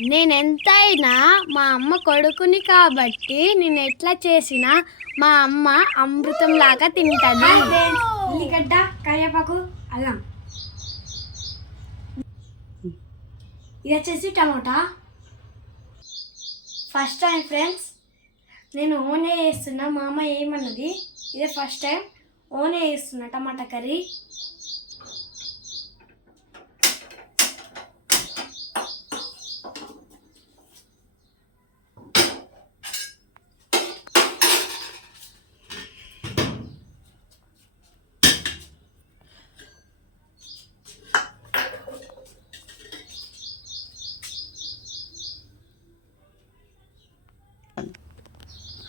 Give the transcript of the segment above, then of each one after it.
నేను ఎంతైనా మా అమ్మ కొడుకుని కాబట్టి నేను ఎట్లా చేసినా మా అమ్మ అమృతం లాగా తింటది ఉల్లిగడ్డ కరివేపాకు అల్లం. ఇది వచ్చేసి టమాటా. ఫస్ట్ టైం ఫ్రెండ్స్ నేను ఓనే వేస్తున్నా మా అమ్మ ఏమన్నది? ఇదే ఫస్ట్ టైం. ఓనే వేస్తున్నా టమాటా కర్రీ.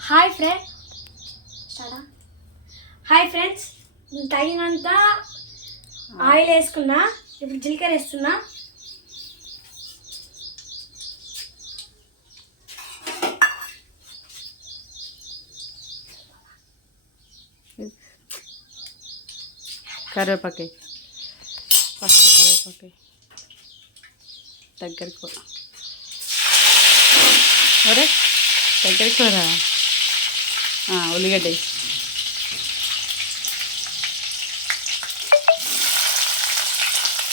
హాయ్ ఫ్రెండ్ స్టార్టా హాయ్ ఫ్రెండ్స్ తగినంత ఆయిల్ వేసుకున్నా ఇప్పుడు జీలకర్ర వేస్తున్నా. కరివేపాకి. ఫస్ట్ కరివేపాకి. దగ్గరికి ఒరే దగ్గరికి పోరా. ആ ഉള്ളിക്കട്ടെ.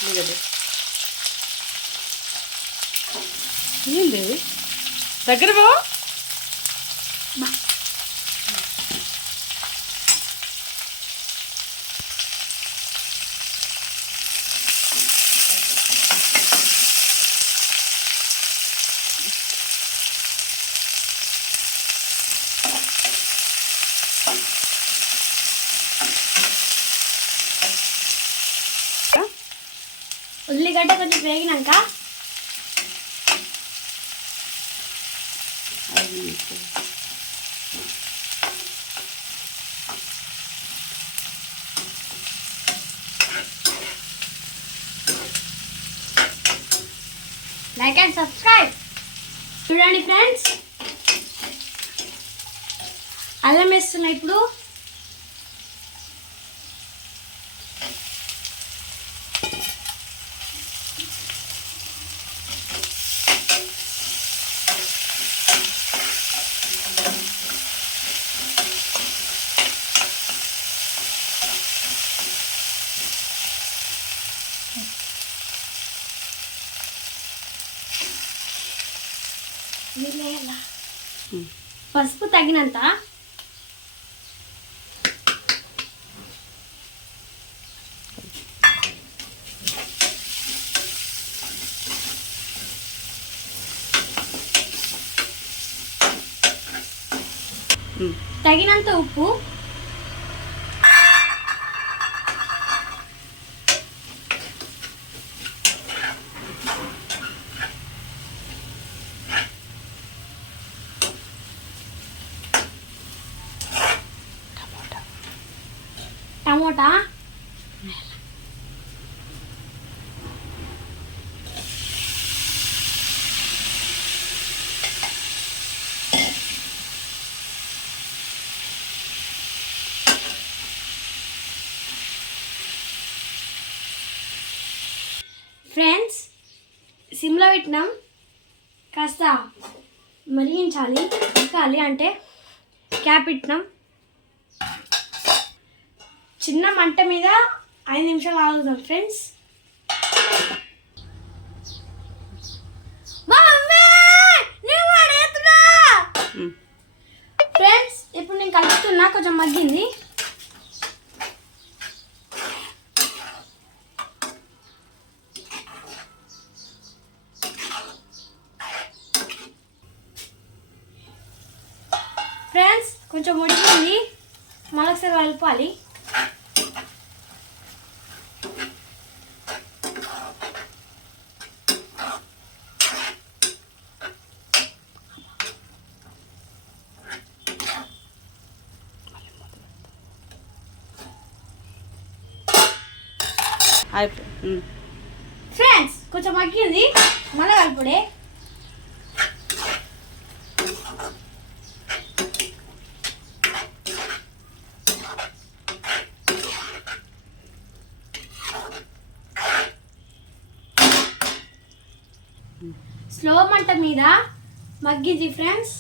ഉള്ളിക്കട്ടെ. ഇല്ലേ ചക്കര പോ ఉల్లిగడ్డ కొంచెం వేగినాక. లైక్ అండ్ సబ్స్క్రైబ్ చూడండి ఫ్రెండ్స్. అల్లం వేస్తున్నా ఇప్పుడు. పసుపు తగినంత. తగినంత ఉప్పు? టమోటా? ఫ్రెండ్స్ సిమ్లో పెట్టినాం. కాస్త మరిగించాలి ఉడకాలి అంటే క్యాప్ పెట్టినాం. చిన్న మంట మీద ఐదు నిమిషాలు ఆగుదాం ఫ్రెండ్స్. ఫ్రెండ్స్ ఇప్పుడు నేను కలుపుతున్నా కొంచెం మగ్గింది. ఫ్రెండ్స్ కొంచెం ఉడికింది మరొకసారి కలపాలి. ఫ్రెండ్స్ కొంచెం మగ్గింది మళ్ళీ కలుపుడే. స్లో మంట మీద మగ్గింది ఫ్రెండ్స్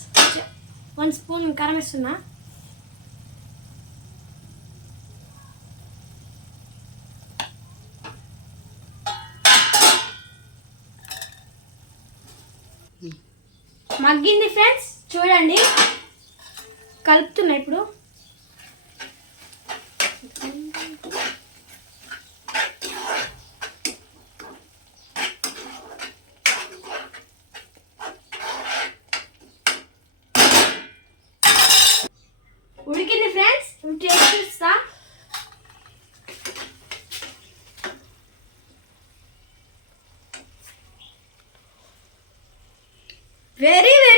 వన్ స్పూన్ కారం వేస్తున్నా మగ్గింది ఫ్రెండ్స్. చూడండి. కలుపుతున్నా ఇప్పుడు. Very very